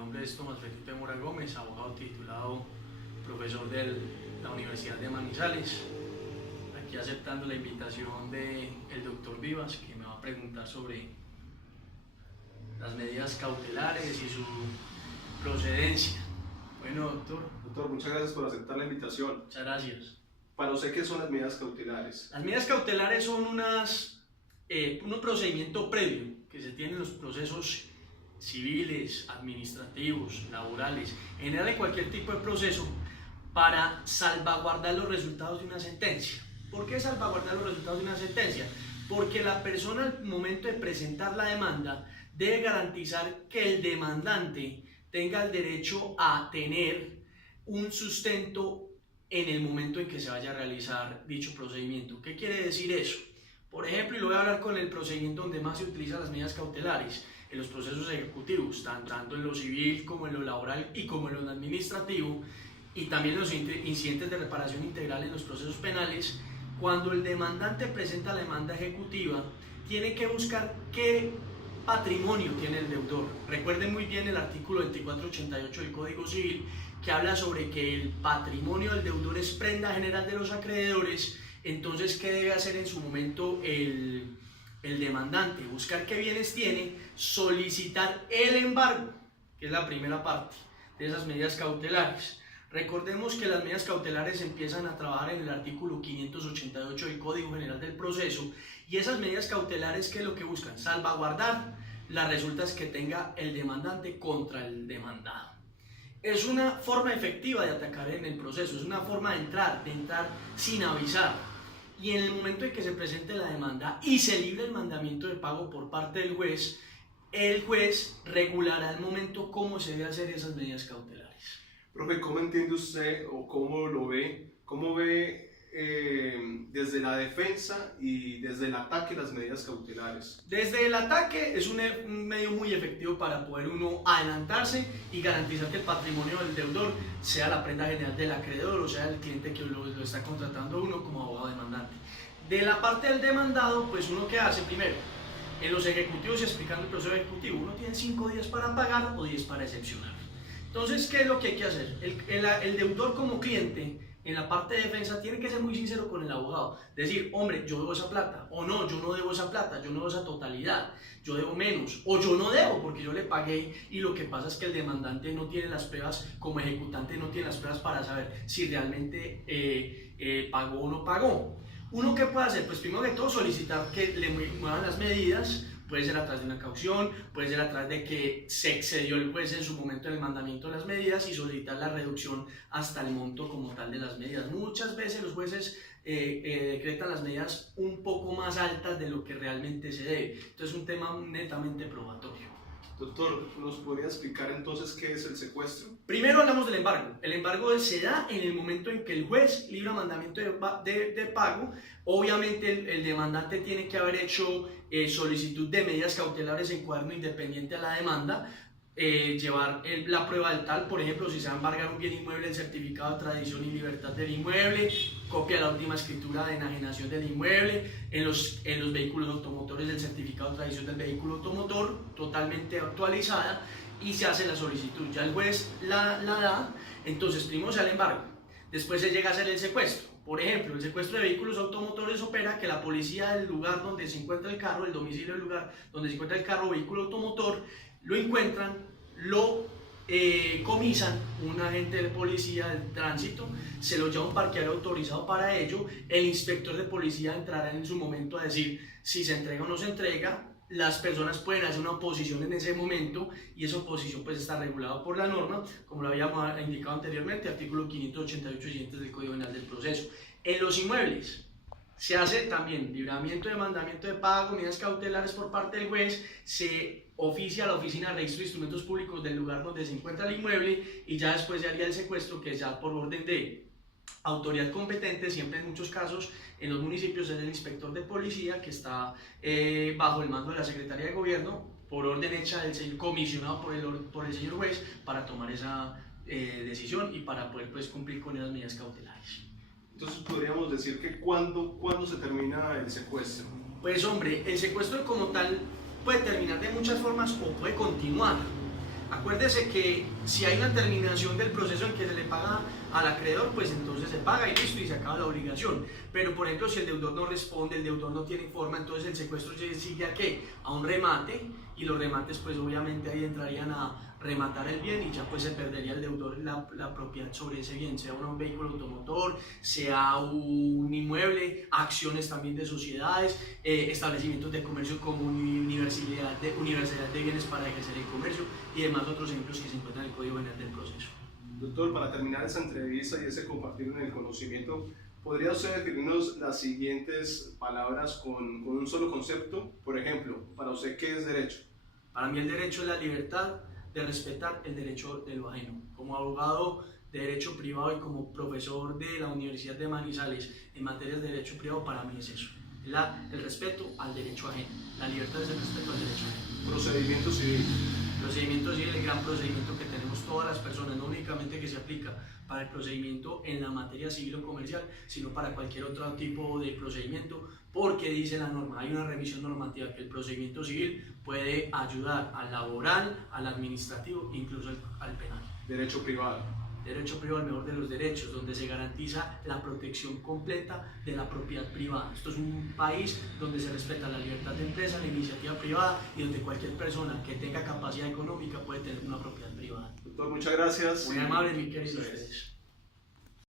nombre es Tomás Felipe Mora Gómez, abogado titulado, profesor de la Universidad de Manizales. Aquí aceptando la invitación del doctor Vivas, que me va a preguntar sobre las medidas cautelares y su procedencia. Bueno, doctor. Doctor, muchas gracias por aceptar la invitación. Muchas gracias. Para usted, ¿qué son las medidas cautelares? Las medidas cautelares son un procedimiento previo que se tiene en los procesos civiles, administrativos, laborales, en general en cualquier tipo de proceso, para salvaguardar los resultados de una sentencia. ¿Por qué salvaguardar los resultados de una sentencia? Porque la persona al momento de presentar la demanda debe garantizar que el demandante tenga el derecho a tener un sustento en el momento en que se vaya a realizar dicho procedimiento. ¿Qué quiere decir eso? Por ejemplo, y lo voy a hablar con el procedimiento donde más se utilizan las medidas cautelares, en los procesos ejecutivos, tanto en lo civil como en lo laboral y como en lo administrativo, y también los incidentes de reparación integral en los procesos penales. Cuando el demandante presenta la demanda ejecutiva, tiene que buscar qué patrimonio tiene el deudor. Recuerden muy bien el artículo 2488 del Código Civil, que habla sobre que el patrimonio del deudor es prenda general de los acreedores. Entonces, ¿qué debe hacer en su momento el demandante? Buscar qué bienes tiene, solicitar el embargo, que es la primera parte de esas medidas cautelares. Recordemos que las medidas cautelares empiezan a trabajar en el artículo 588 del Código General del Proceso, y esas medidas cautelares, ¿qué es lo que buscan? Salvaguardar las resultas que tenga el demandante contra el demandado. Es una forma efectiva de atacar en el proceso, es una forma de entrar sin avisar. Y en el momento en que se presente la demanda y se libre el mandamiento de pago por parte del juez, el juez regulará el momento cómo se debe hacer esas medidas cautelares. Profe, ¿cómo entiende usted o cómo lo ve? ¿Cómo ve desde la defensa y desde el ataque las medidas cautelares? Desde el ataque es un medio muy efectivo para poder uno adelantarse y garantizar que el patrimonio del deudor sea la prenda general del acreedor, o sea el cliente que lo está contratando uno como abogado demandante. De la parte del demandado, pues uno ¿qué hace? Primero, en los ejecutivos y explicando el proceso ejecutivo, uno tiene 5 días para pagar o 10 para excepcionar. Entonces, ¿qué es lo que hay que hacer? El deudor como cliente, en la parte de defensa, tiene que ser muy sincero con el abogado. Decir, hombre, yo debo esa plata, o no, yo no debo esa plata, yo no debo esa totalidad, yo debo menos, o yo no debo porque yo le pagué, y lo que pasa es que el demandante no tiene las pruebas, como ejecutante no tiene las pruebas para saber si realmente pagó o no pagó. ¿Uno qué puede hacer? Pues primero que todo solicitar que le muevan las medidas. Puede ser a través de una caución, puede ser a través de que se excedió el juez en su momento en el mandamiento de las medidas, y solicitar la reducción hasta el monto como tal de las medidas. Muchas veces los jueces decretan las medidas un poco más altas de lo que realmente se debe. Entonces es un tema netamente probatorio. Doctor, ¿nos podría explicar entonces qué es el secuestro? Primero hablamos del embargo. El embargo se da en el momento en que el juez libra mandamiento de pago. Obviamente el demandante tiene que haber hecho solicitud de medidas cautelares en cuaderno independiente a la demanda, llevar la prueba del tal, por ejemplo, si se va a embargar un bien inmueble, el certificado de tradición y libertad del inmueble, copia de la última escritura de enajenación del inmueble, en los vehículos automotores el certificado de tradición del vehículo automotor, totalmente actualizada, y se hace la solicitud. Ya el juez la da. Entonces primero se da el embargo, después se llega a hacer el secuestro. Por ejemplo, el secuestro de vehículos automotores opera que la policía del lugar donde se encuentra el carro, el domicilio del lugar donde se encuentra el carro o vehículo automotor, lo encuentran, lo comisan, un agente de policía del tránsito, se lo lleva a un parqueadero autorizado para ello. El inspector de policía entrará en su momento a decir si se entrega o no se entrega. Las personas pueden hacer una oposición en ese momento, y esa oposición pues está regulada por la norma, como lo habíamos indicado anteriormente, artículo 588 y siguientes del Código Penal del Proceso. En los inmuebles se hace también libramiento de mandamiento de pago, medidas cautelares por parte del juez, se oficia a la Oficina de Registro de Instrumentos Públicos del lugar donde se encuentra el inmueble, y ya después se haría el secuestro, que ya por orden de autoridad competente. Siempre en muchos casos en los municipios es el inspector de policía, que está bajo el mando de la Secretaría de Gobierno, por orden hecha del señor comisionado por el señor juez, para tomar esa decisión y para poder pues cumplir con esas medidas cautelares. Entonces podríamos decir que ¿cuándo se termina el secuestro? Pues hombre, el secuestro como tal puede terminar de muchas formas o puede continuar. Acuérdese que si hay una terminación del proceso en que se le paga al acreedor, pues entonces se paga y listo y se acaba la obligación. Pero por ejemplo, si el deudor no responde, el deudor no tiene forma, entonces el secuestro sigue a ¿qué? A un remate, y los remates pues obviamente ahí entrarían a rematar el bien y ya pues se perdería el deudor la propiedad sobre ese bien, sea un vehículo automotor, sea un inmueble, acciones también de sociedades, establecimientos de comercio como universidad de bienes para ejercer el comercio y demás otros ejemplos que se encuentran en el Código Penal del proceso. Doctor, para terminar esa entrevista y ese compartir en el conocimiento, ¿podría usted definirnos las siguientes palabras con un solo concepto? Por ejemplo, para usted, ¿qué es derecho? Para mí el derecho es la libertad de respetar el derecho de lo ajeno. Como abogado de derecho privado y como profesor de la Universidad de Manizales en materias de derecho privado, para mí es eso, el respeto al derecho ajeno. La libertad es el respeto al derecho ajeno. Procedimiento civil. Procedimiento civil, el gran procedimiento que tenemos todas las personas, no únicamente que se aplica para el procedimiento en la materia civil o comercial, sino para cualquier otro tipo de procedimiento, porque dice la norma, hay una revisión normativa que el procedimiento civil puede ayudar al laboral, al administrativo, incluso al penal. Derecho privado. Derecho privado, el mejor de los derechos, donde se garantiza la protección completa de la propiedad privada. Esto es un país donde se respeta la libertad de empresa, la iniciativa privada y donde cualquier persona que tenga capacidad económica puede tener una propiedad privada. Doctor, muchas gracias. Muy amable, mi querido.